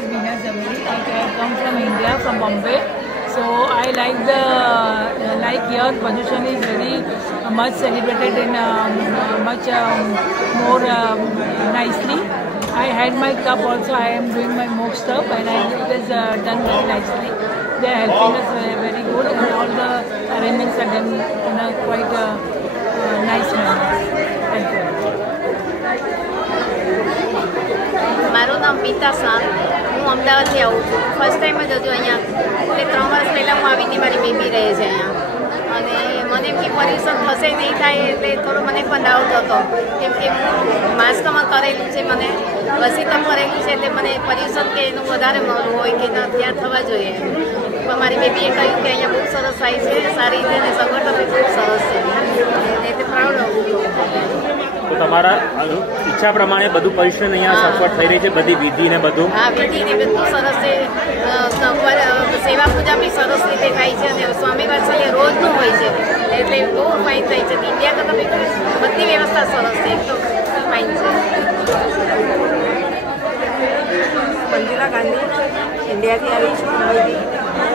is Veena Jamili. I come from India, from Bombay. So I like here Paryushan is very much celebrated in much more nicely. I had my cup also. I am doing my mock stuff and it is done very nicely. They are helping us very good and all the arrangements are done in a quite nice manner. Thank you. મારું નામ મીતા શાહ, હું અમદાવાદથી આવું છું. First time જ હજુ અહીંયા એટલે 3 વર્ષ પહેલાં હું આવીને મારી બેબી રહે છે અહીંયા. અને મને એમ કે પર્યુષણ થશે નહીં થાય એટલે થોડો મને પણ ડાઉટ હતો, કેમ કે હું માસ્કમાં કરેલું છે, મને રસીકરણ કરેલું છે, એટલે મને પર્યુષણ કે એનું વધારે મળવું હોય કે ના ત્યાં થવા જોઈએ. પણ મારી બેબીએ કહ્યું કે અહીંયા બહુ સરસ થાય છે, સારી રીતે અને સંગઠન બી ખૂબ સરસ છે, એટલે પ્રાઉડ હોવું. તો તમારા ઈચ્છા પ્રમાણે બધું પર્યુષણ અહીંયા સફળ થઈ રહી છે, બધી વિધિ ને બધું? હા, વિધિ ને બધું સરસ છે. સેવા પૂજા બી સરસ રીતે થાય છે અને સ્વામી વાત્સલ્ય રોજનું હોય છે, એટલે બહુ ફાઇન થાય છે. ઇન્ડિયા કરતાં બી બધી વ્યવસ્થા સરસ છે, એકદમ ફાઇન છે. મંજુલા ગાંધી, ઇન્ડિયાથી આવી છું.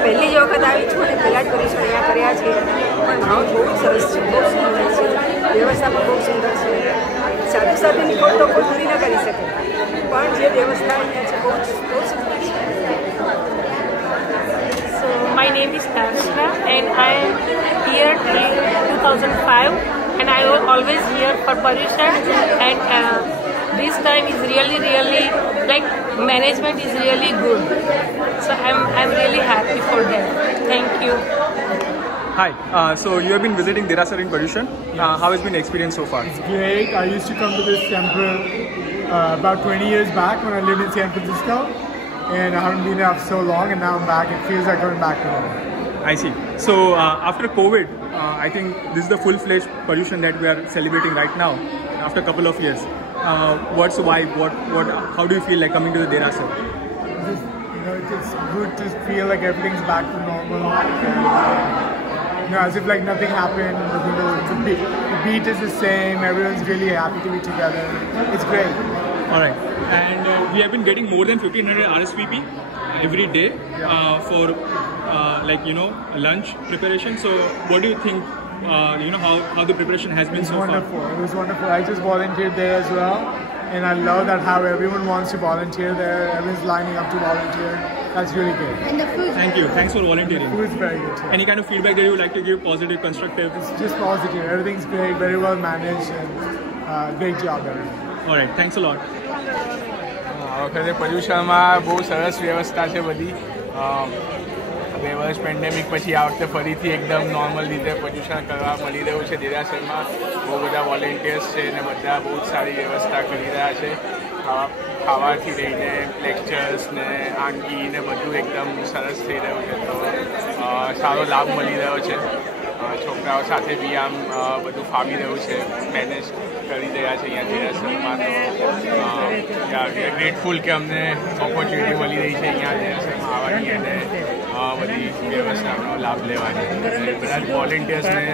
પહેલી જ વખત આવી છું અને પહેલાં જ પર્યુષણ અહીંયા કર્યા છે. પણ ભાવ બહુ સરસ છે, બહુ સુંદર છે, વ્યવસ્થા પણ બહુ સુંદર છે. સાધુ સાથેની ખોટ તો કોઈ પૂરી ન કરી શકે, પણ જે વ્યવસ્થા અહીંયા છે બહુ સુંદર છે. So my name is Paryushan and I am here till 2005 and I was always here for Paryushan and this time is really like management is really good. So I'm really happy for that. Thank you. Hi, so you have been visiting Derasar in Paryushan. How has been the experience so far? It's great. I used to come to this temple about 20 years back when I lived in San Francisco, and I haven't been there for so long, and now I'm back. It feels like coming back to home. I see. So after COVID, I think this is the full-fledged Paryushan that we are celebrating right now after a couple of years. What's the vibe? How do you feel like coming to the Derasar? It's good to feel like everything's back to normal. And, as if like nothing happened. The beat is the same. Everyone's really happy to be together. It's great. All right. And we have been getting more than 1,500 RSVP every day for lunch preparation. So what do you think? How the preparation has been so wonderful. far? It was wonderful. I just volunteered there as well. And I love that how everyone wants to volunteer there. Everyone's lining up to volunteer. That's really good. And the food. Thank you. Thanks for volunteering. The food's very good too. Any kind of feedback that you would like to give? Positive, constructive? It's just positive. Everything's great, very well managed, and great job everyone. All right. Thanks a lot. આ વખતે પર્યુષણમાં બહુ સરસ વ્યવસ્થા છે બધી. 2 વર્ષ pandemic પછી આ વખતે ફરીથી એકદમ નોર્મલ રીતે પર્યુષણ કરવા મળી રહ્યું છે. દેરાસરમાં બહુ બધા વોલેન્ટિયર્સ છે અને બધા બહુ જ સારી વ્યવસ્થા કરી રહ્યા છે. ખાવાથી લઈને લેક્ચર્સ ને આંગી ને બધું એકદમ સરસ થઈ રહ્યું છે, તો સારો લાભ મળી રહ્યો છે. છોકરાઓ સાથે બી આમ બધું ફાવી રહ્યું છે, મેનેજ કરી રહ્યા છે અહીંયા દેરાસરમાં. તો ગ્રેટફુલ કે અમને ઓપોર્ચ્યુનિટી મળી રહી છે અહીંયા દેરાસરમાં આવવાની અને બધી વ્યવસ્થાનો લાભ લેવાની. બધા જ વોલેન્ટિયર્સને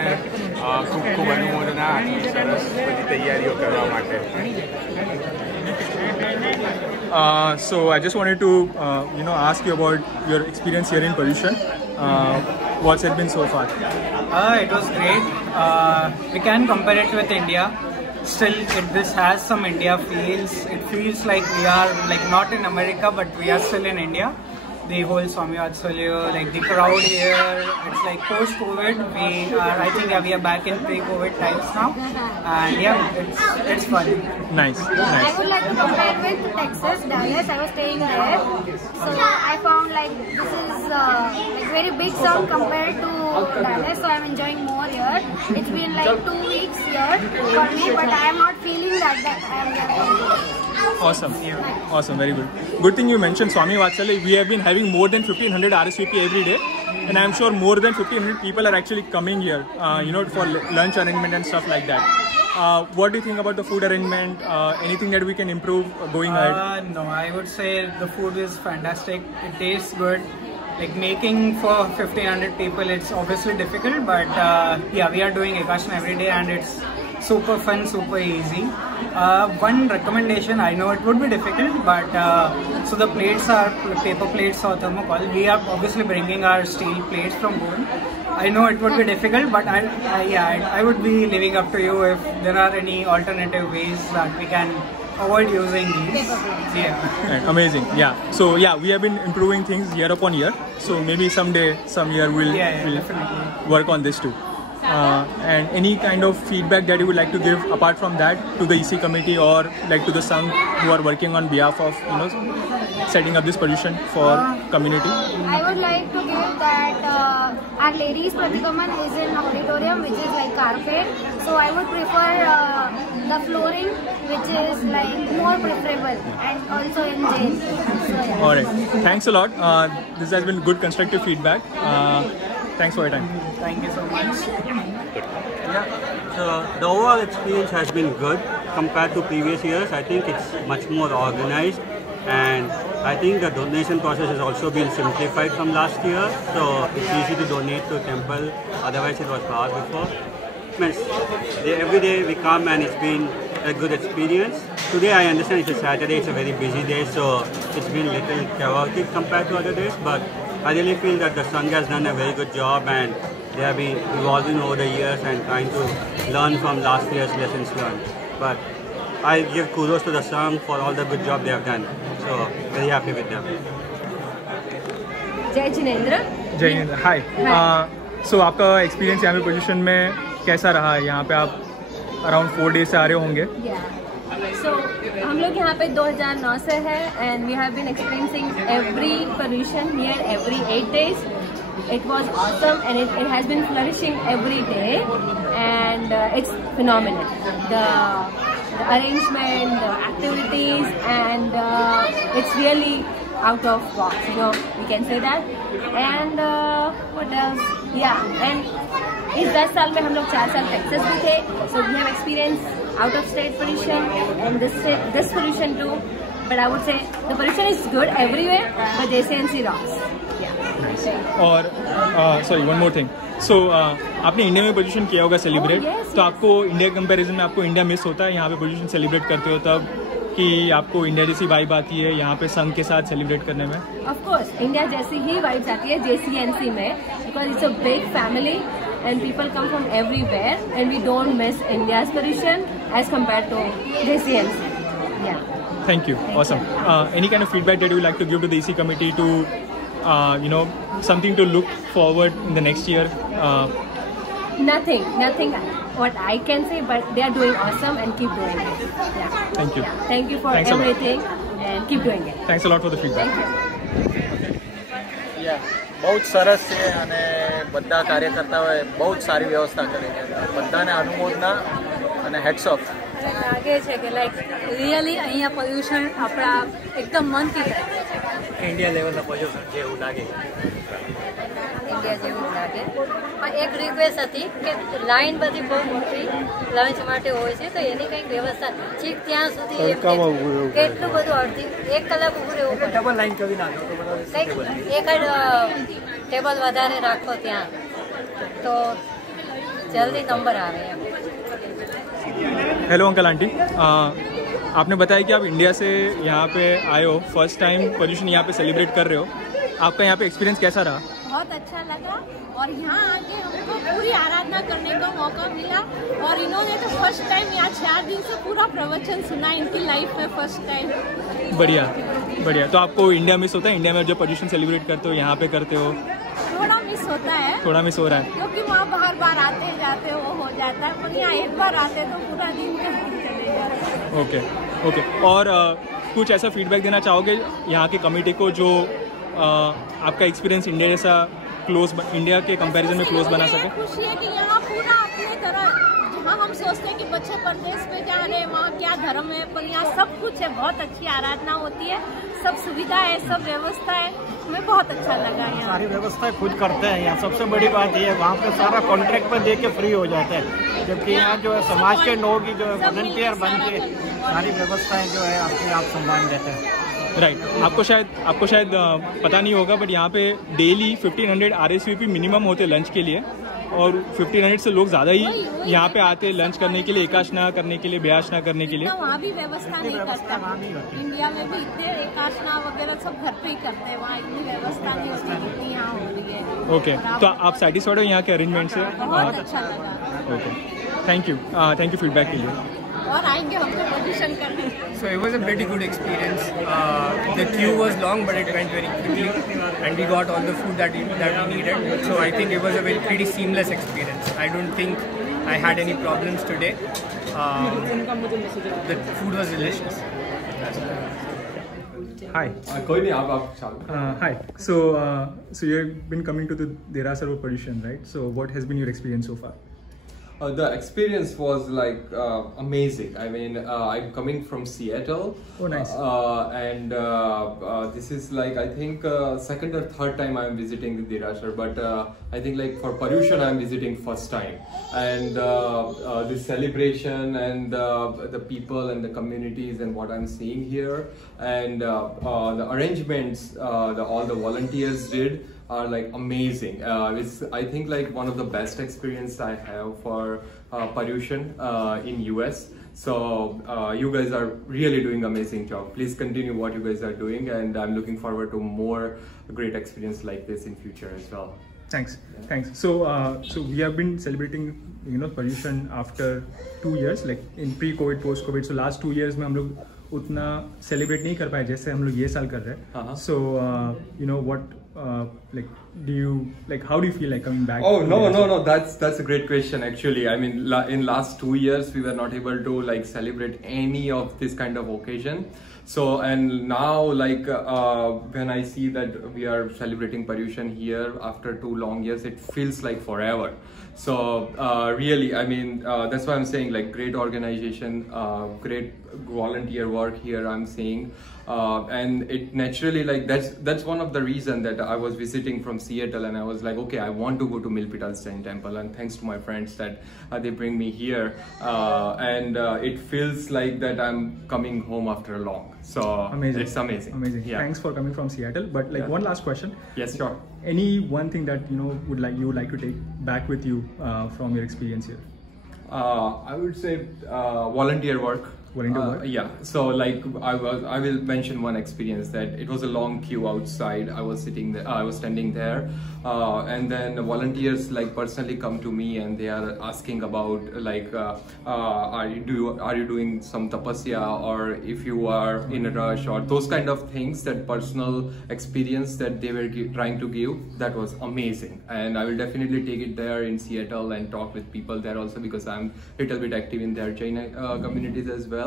ખૂબ ખૂબ અનુમોદના આટલી સરસ બધી તૈયારીઓ કરવા માટે. So I just wanted to ask you about your experience here in Paryushan. What's it been so far? It was great. We can compare it with India. Still, this has some India feels. It feels like we are like not in America, but we are still in India. The whole Swami Vatsalya, like the crowd here, it's like post-COVID. I think we are back in pre-COVID times now, and yeah, it's fun. Nice. I would like to compare with Texas, Dallas. I was staying there, so I found like this is like very big town compared to Dallas. So I'm enjoying more here. It's been like 2 weeks here for me, but I am not feeling that I am there. Awesome. Awesome. Very good. Good thing you mentioned Swami Vatsalya. We have been having more than 1,500 RSVP every day, and I'm sure more than 1,500 people are actually coming here, for lunch arrangement and stuff like that. What do you think about the food arrangement? Anything that we can improve going ahead? No, I would say the food is fantastic. It tastes good. Like making for 1,500 people, it's obviously difficult, but we are doing Ekashan every day, and it's super fun, super easy. One recommendation, I know it would be difficult, but so the plates are paper plates or thermocol. We are obviously bringing our steel plates from home. I know it would be difficult, but I would be leaving up to you if there are any alternative ways that we can avoid using these. Yeah. Right, amazing. Yeah. So yeah, we have been improving things year upon year. So maybe someday, some year we'll work on this too. And any kind of feedback that you would like to give apart from that to the EC committee or like to the Sangh who are working on behalf of setting up this Paryushan for community? I would like to give that our ladies Pratikaman is in auditorium, which is like carpet. So I would prefer the flooring, which is like more preferable, and also in jail. So, yeah. All right. Thanks a lot. This has been good constructive feedback. Thanks for your time. Thank you so much. Yeah, so the overall experience has been good compared to previous years. I think it's much more organized, and I think the donation process has also been simplified from last year. So it's easy to donate to temple, otherwise it was hard before. Every day we come and it's been a good experience. Today I understand it's a Saturday, it's a very busy day, so it's been a little chaotic compared to other days, but I really feel that the Sangh has done a very good job and they have been evolving over the years and trying to learn from last year's lessons learned. But I give kudos to the Sangh for all the good job they have done. So very happy with them. JCNC. Hi. So आपका experience यहाँ पे Paryushan में कैसा रहा है? यहाँ पे आप around 4 days से आ रहे होंगे? So हम लोग यहाँ पे 2009 से है and we have been experiencing every Paryushan here every 8 days. It was awesome and it has been flourishing every day and it's phenomenal. The arrangement, the activities, and it's really out of box, we can say that. And what else? Yeah, and इस 10 साल में हम लोग 4 साल Texas भी थे, so we have experienced out of state Paryushan and this Paryushan too. But I would say the Paryushan is good everywhere, but JCNC rocks. और sorry one more thing. सो आपने इंडिया में Paryushan किया होगा celebrate, तो आपको India comparison में आपको India miss होता है? यहाँ पे Paryushan सेलिब्रेट करते हो तब कि आपको इंडिया जैसी वाइब आती है यहाँ पे संघ के साथ सेलिब्रेट करने में? ऑफ कोर्स इंडिया जैसी ही वाइब्स आती है JCNC में, because it's a big family and people come from everywhere and we don't miss India's Paryushan as compared to JCNC. Yeah. Thank you. Awesome. Any kind of feedback that you would like to give to the EC committee to, something to look forward in the next year? Nothing what I can say, but they are doing awesome and keep doing it. Yeah. Thank you. Yeah. Thank you for everything and keep doing it. Thanks a lot for the feedback. Thank you. Yeah. બહુ જ સરસ છે અને બધા કાર્યકર્તાઓએ બહુ જ સારી વ્યવસ્થા કરી છે. બધાને અનુમોદના અને હેડ્સ ઓફ. લાગે છે કે લાઈક રિયલી અહીંયા Paryushan આપણા એકદમ મનથી થાય. ઇન્ડિયા લેવલના Paryushan છે એવું લાગે. ઇન્ડિયા જેવું લાગે. પણ એક રિક્વેસ્ટ હતી કે લાઈન બધી બહુ મોટી લંચ માટે હોય છે, તો એની કંઈક વ્યવસ્થા ઠીક ત્યાં સુધી કેટલું બધું અડધી 1 કલાક ઊભું રહેવું પડે. ડબલ લાઈન કરી નાખો તો કંઈક એક ટેબલ વધારે રાખો ત્યાં તો જલ્દી નંબર આવે એમ. हेलो अंकल आंटी, आपने बताया कि आप इंडिया से यहाँ पे आए हो, फर्स्ट टाइम Paryushan यहाँ पे सेलिब्रेट कर रहे हो. आपका यहाँ पे एक्सपीरियंस कैसा रहा? बहुत अच्छा लगा और यहाँ आके हमको पूरी आराधना करने का मौका मिला और इन्होंने तो फर्स्ट टाइम यहाँ 4 दिन से पूरा प्रवचन सुना इनकी लाइफ में फर्स्ट टाइम. बढ़िया बढ़िया. तो आपको इंडिया मिस होता है? इंडिया में जब Paryushan सेलिब्रेट करते हो यहाँ पे करते हो? थोड़ा मिस होता है. थोड़ा मिस हो रहा है क्योंकि वहाँ बार आते जाते हो जाता है, पर यहाँ एक बार आते तो पूरा दिन चले जाते हैं. ओके. और कुछ ऐसा फीडबैक देना चाहोगे यहाँ की कमेटी को जो आपका एक्सपीरियंस इंडिया जैसा इंडिया के कंपैरिजन में क्लोज बना सके? खुशी है कि यहाँ पूरा अपने तरह, जहाँ हम सोचते हैं कि बच्चे परदेश में जा रहे हैं वहाँ क्या धर्म है, पर यहाँ सब कुछ है. बहुत अच्छी आराधना होती है, सब सुविधा है, सब व्यवस्था है. हमें बहुत अच्छा लगा. यहाँ सारी व्यवस्था खुद करते हैं. यहाँ सबसे बड़ी बात ये है, वहाँ पे सारा कॉन्ट्रैक्ट पे दे के फ्री हो जाता है, जबकि यहाँ जो है समाज के लोग ही जो है वॉलंटियर बन के सारी व्यवस्थाएं जो है अपने आप संभाल देते हैं. राइट. आपको शायद पता नहीं होगा, बट यहाँ पे डेली 1500 RSVP मिनिमम होते लंच के लिए. और 1500 से लोग ज़्यादा ही यहाँ पे आते हैं लंच करने के लिए, एकाशना करने के लिए, ब्याशना करने के लिए। वहाँ भी व्यवस्था नहीं करता, इंडिया में भी इतने एकाशना वगैरह सब घर पे ही करते हैं, वहाँ इतनी व्यवस्था नहीं होती जितनी यहाँ हो रही है। ओके, तो आप सेटिस्फाइड हो यहाँ के अरेंजमेंट से? बहुत अच्छा लगा। ओके, थैंक यू फीडबैक के लिए। और आएंगे हम तो प्रदर्शन करने। So it was a pretty good experience. The queue was long, but it went very quickly, and we got all the food that we needed. So I think it was a pretty seamless experience. I don't think I had any problems today. The food was delicious. Hi. Hi. So you've been coming to the Derasar Paryushan, right? So what has been your experience so far? The experience was like amazing. I mean, I'm coming from Seattle. Oh, nice. And this is like, I think second or third time I'm visiting the Derasar, but I think like for Paryushan I'm visiting first time. And this celebration and the people and the communities and what I'm seeing here, and the arrangements all the volunteers did are like amazing. It's I think like one of the best experience I have for Paryushan in US. So you guys are really doing amazing job. Please continue what you guys are doing, and I'm looking forward to more great experience like this in future as well. Thanks. So we have been celebrating Paryushan after 2 years, like in pre-COVID, post-COVID. So last 2 years में हम लोग उतना celebrate नहीं कर पाए जैसे हम लोग ये साल कर रहे हैं. So what like how do you feel like coming back? Oh no, that's a great question actually. I mean, in last 2 years we were not able to like celebrate any of this kind of occasion. So and now like when I see that we are celebrating Paryushan here after 2 long years, it feels like forever. So really, I mean, that's why I'm saying like great organization, great volunteer work here I'm seeing, and it naturally like that's one of the reason that I was visiting from Seattle, and I was like, okay, I want to go to Milpitalstein temple, and thanks to my friends that they bring me here, and it feels like that I'm coming home after long. So amazing. It's amazing. Yeah. Thanks for coming from Seattle. But like one last question. Yes, sure. Any one thing that you would like to take back with you from your experience here? I would say volunteer work. Yeah, so like I will mention one experience that it was a long queue outside. I was sitting there, I was standing there, and then volunteers like personally come to me and they are asking about like are you doing some tapasya, or if you are in a rush, or those kind of things. That personal experience that they were trying to give, that was amazing, and I will definitely take it there in Seattle and talk with people there also, because I'm a little bit active in their China communities as well.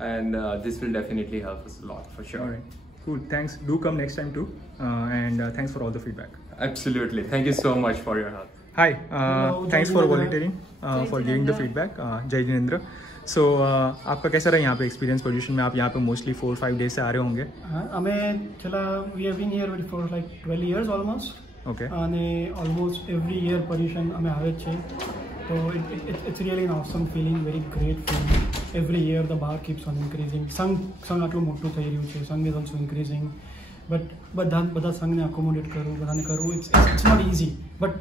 And this will definitely help us a lot for sure. All right, cool. Thanks. Do come next time too, and thanks for all the feedback. Absolutely. Thank you so much for your help. Hi. Thanks for volunteering, for giving the feedback. JCNC. So आपका कैसा रहा यहाँ पे experience Paryushan में? आप यहाँ पे mostly 4-5 days से आ रहे होंगे. हमें चला we have been here for like 12 years almost. Okay. અને almost every year Paryushan અમે આવે છે. So it's really an awesome feeling, very great feeling. Every year the bar keeps on increasing. Sang આટલું મોટું થઈ રહ્યું છે. Sang is also increasing. But બધા સંઘને accommodate કરવું, બધાને કરવું, it's not easy. But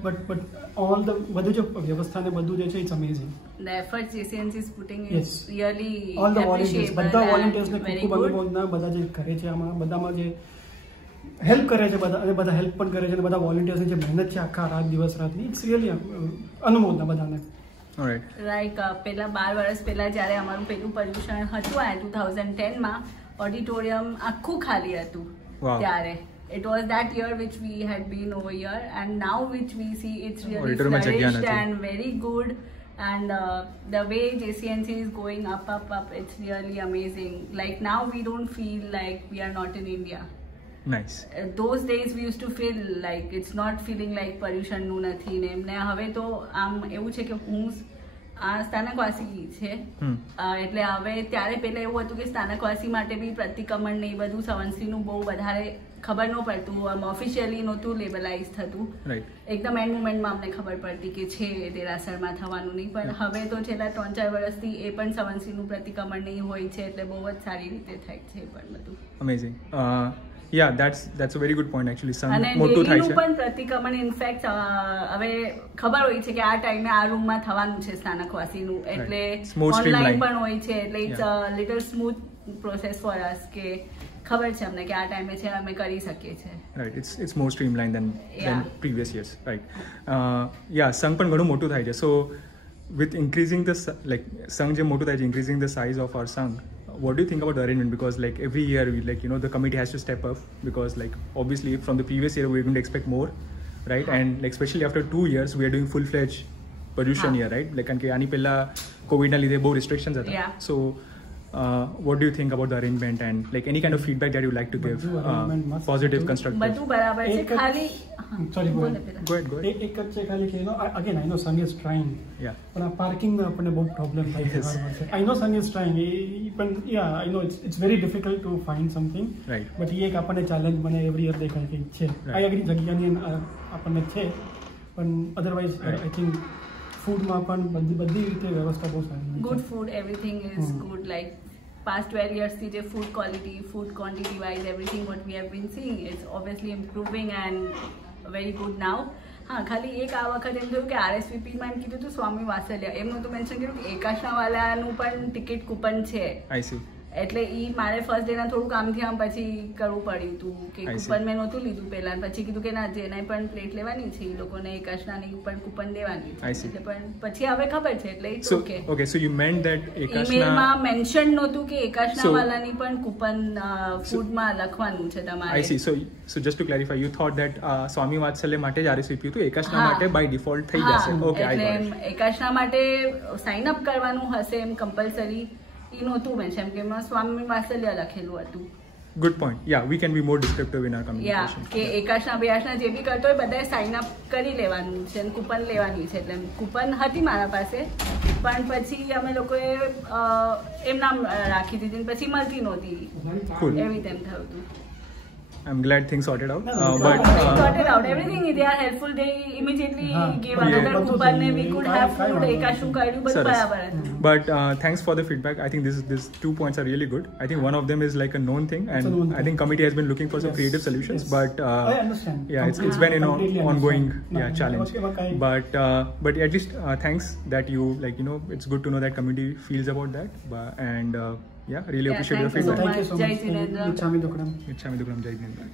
all the બધું જે વ્યવસ્થા ને બધું જે છે, it's amazing. The efforts JCNC is putting Yes. is really all the volunteers, બધા volunteers ને very ખૂબ good. અનુભવના બધા જે કરે છે આમાં, બધામાં જે હેલ્પ કરે છે બધા, અને બધા હેલ્પ પણ કરે છે, અને બધા વોલન્ટિયર્સની જે મહેનત છે આખા રાત દિવસ રાતની, ઇટ્સ રિયલી અનુમોદના બધાને. લાઈક પહેલા 12 વર્ષ પહેલા જ્યારે અમારું પહેલું Paryushan હતું આ 2010 ઓડિટોરિયમ આખું ખાલી હતું ત્યારે. It was that year which we had been over here, and now which we see it's really flourished and very good, and the way JCNC is going up, it's really amazing. Like now we don't feel like we are not in India. Nice. Those days we used to feel like it's not feeling like Paryushan નું નથી ને એમને હવે તો આમ એવું છે કે હું સ્થાનકવાસી છે, એટલે હવે ત્યારે પહેલા એવું હતું કે સ્થાનકવાસી માટે બી પ્રતિક્રમણ ને એ બધું સંવંશીનું બહુ વધારે ખબર ન પડતું, આમ ઓફિશિયલી નહોતું લેબલાઇઝ થતું, એકદમ એન્ડ મોમેન્ટમાં અમને ખબર પડતી કે છે દેરાસરમાં થવાનું નહીં. પણ હવે તો છેલ્લા 3-4 વર્ષથી એ પણ સંવંશીનું પ્રતિક્રમણ નહીં હોય છે, એટલે બહુ જ સારી રીતે થાય છે એ પણ બધું. Amazing. Yeah, that's a very good point actually. Sang અને મોટું થાય છે. પણ પ્રતિક્રમણ ઇનફેક્ટ હવે ખબર હોય છે કે આ ટાઈમે આ રૂમમાં થવાનું છે સ્થાનકવાસીનું, એટલે ઓનલાઈન પણ હોય છે, એટલે it's little smooth process for us કે ખબર છે અમને કે આ ટાઈમે છે અમે કરી શકીએ છીએ. Right, it's more streamlined than previous years, right? Sang પણ ઘણું મોટું થાય છે. So with increasing the sang જે મોટું થાય છે, increasing the size of our sang, what do you think about the arrangement? Because like every year we the committee has to step up, because like obviously from the previous year we're going to expect more, right? And like especially after 2 years we are doing full-fledged Paryushan year, right? Like કારણ કે આની પહેલા COVID ના લીધે બહુ restrictions હતા. So what do you think about the arrangement, and like any kind of feedback that you like to give, positive, constructive? બધું બરાબર છે, ખાલી sorry, go ahead. એક જ છે ખાલી કે again I know Sang is trying, પણ આ પાર્કિંગ માં આપણને બહુ પ્રોબ્લેમ થાય છે. I know Sang is trying, પણ I know it's very difficult to find something, right? but એ એક આપણને ચેલેન્જ મને એવરી યર દેખાય કે છે. I agree જગ્યાની આપણને છે, પણ otherwise I think ફૂડમાં પણ બધી રીતે વ્યવસ્થા બહુ સારી. Good food, everything is good. Like past 12 years થી જે food quality, food quantity wise, everything what we have been seeing is obviously improving and very good now. હા, ખાલી એક આ વખત એમ થયું કે RSVP માં એમ કીધું હતું સ્વામી વાત્સલ્ય, એમ નહોતું મેન્શન કર્યું કે એકાશનાવાલાનું પણ ટિકિટ કૂપન છે. I see. એટલે ઈ મારે ફર્સ્ટ ડે ના થોડું કામથી આમ પછી કરવું પડ્યું હતું કે કૂપન મેં નહોતું લીધું પહેલા, પછી કીધું કે ના જેને પણ પ્લેટ લેવાની છે એ લોકોને એકાશનાની પણ કૂપન દેવાની છે. એટલે પણ પછી હવે ખબર છે, એટલે it's okay. Okay, so you meant that એકાશના ઈમેલમાં મેન્શન નહોતું કે એકાશનાવાલાની પણ કૂપન ફૂડમાં લખવાનું છે તમારે. I see. So just to clarify, you thought that સ્વામી વાત્સલ્ય માટે જ RSVP હતું, એકાશના માટે by default થઈ જશે. Okay, I got it. એકાશના માટે સાઇન અપ કરવાનું હશે એમ કમ્પલસરી ઈ નહોતું મેન્શન, કે એમાં સ્વામી વાત્સલ્ય લખેલું હતું. Good point. Yeah, we can be more descriptive in our communication. કે એકાશના બેયાશના જે બી કરતો હોય બધાએ સાઇન અપ કરી લેવાનું છે અને કૂપન લેવાની છે. એટલે કૂપન હતી મારા પાસે, પણ પછી અમે લોકોએ એમ નામ રાખી દીધી, પછી મળતી નહોતી. એવી તેમ થયું હતું. I'm glad things sorted out. But sorted out everything. They are helpful. They immediately gave another coupon. We could have food. Ekashu કર્યું બધું બરાબર હતું. But thanks for the feedback. I think this 2 points are really good. I think one of them is like a known thing, and I think committee has been looking for some creative solutions. But I understand. Yeah, it's been an ongoing challenge. But at least thanks that you it's good to know that committee feels about that. And really appreciate your feedback. Thank you so much. Jai Jinendra. Jai Jinendra.